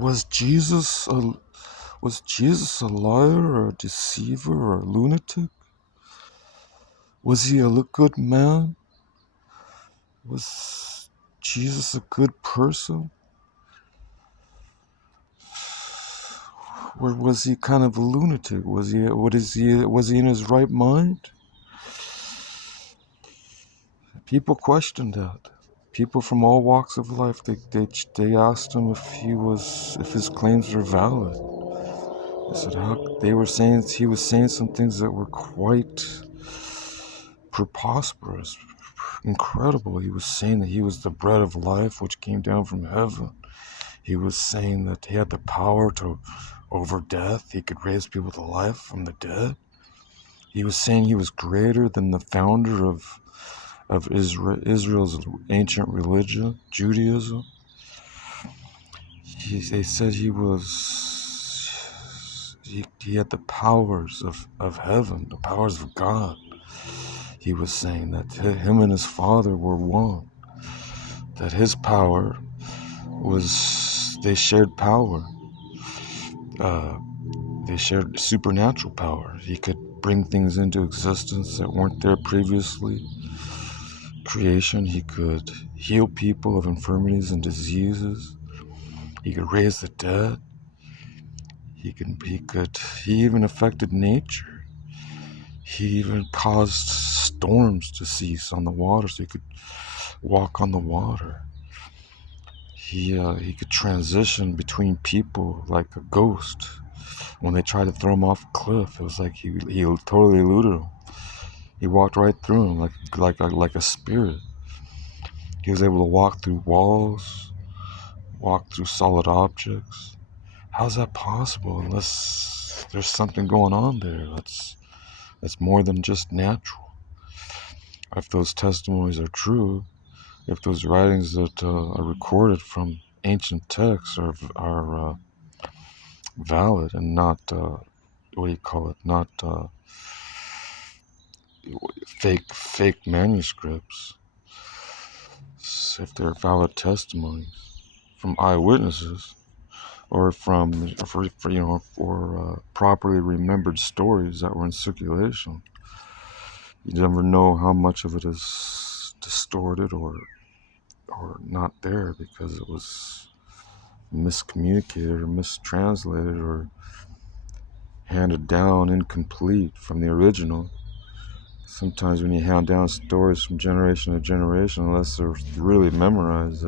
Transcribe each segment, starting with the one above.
was Jesus a liar or a deceiver or a lunatic? Was he a good man? Was Jesus a good person? Or was he kind of a lunatic? Was he in his right mind? People questioned that. People from all walks of life, they asked him if his claims were valid. They said they were saying he was saying some things that were quite preposterous, incredible. He was saying that he was the bread of life which came down from heaven. He was saying that he had the power over death. He could raise people to life from the dead. He was saying he was greater than the founder of Israel's ancient religion, Judaism. They said he had the powers of heaven, the powers of God. He was saying that him and his Father were one, that his power they shared power. They shared supernatural power. He could bring things into existence that weren't there previously. Creation, he could heal people of infirmities and diseases. He could raise the dead. He even affected nature. He even caused storms to cease on the water so he could walk on the water. He could transition between people like a ghost. When they tried to throw him off a cliff, it was like he totally eluded them. He walked right through them like a spirit. He was able to walk through walls, walk through solid objects. How's that possible unless there's something going on there that's more than just natural? If those testimonies are true, if those writings that are recorded from ancient texts are valid and not not fake manuscripts, if they're valid testimonies from eyewitnesses or for properly remembered stories that were in circulation, you never know how much of it is distorted or not there because it was miscommunicated or mistranslated or handed down incomplete from the original. Sometimes when you hand down stories from generation to generation, unless they're really memorized,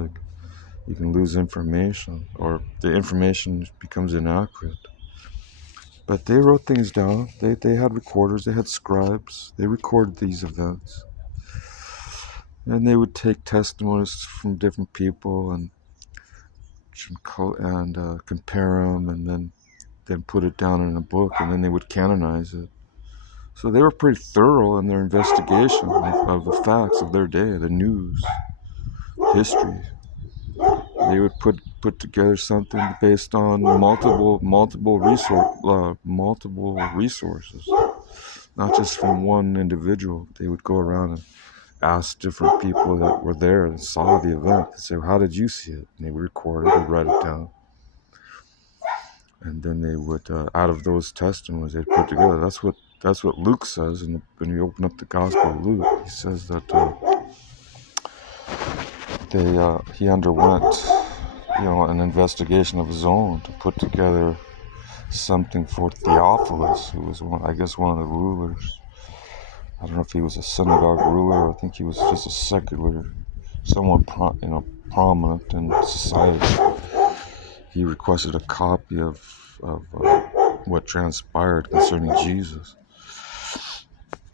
you can lose information or the information becomes inaccurate. But they wrote things down. They had recorders, they had scribes, they recorded these events. And they would take testimonies from different people and compare them and then put it down in a book, and then they would canonize it. So they were pretty thorough in their investigation of the facts of their day, the news, history. They would put together something based on multiple resources, not just from one individual. They would go around and ask different people that were there and saw the event and say, "How did you see it?" And they would record it, they'd write it down, and then they would, out of those testimonies, they'd put together. That's what Luke says, and when you open up the Gospel of Luke, he says that he underwent, an investigation of his own to put together something for Theophilus, who was one of the rulers. I don't know if he was a synagogue ruler, or I think he was just a secular, someone prominent in society. He requested a copy of what transpired concerning Jesus.